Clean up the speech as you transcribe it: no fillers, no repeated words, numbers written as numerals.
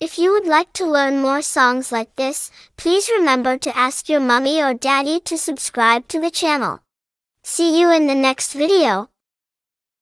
If you would like to learn more songs like this, please remember to ask your mommy or daddy to subscribe to the channel. See you in the next video.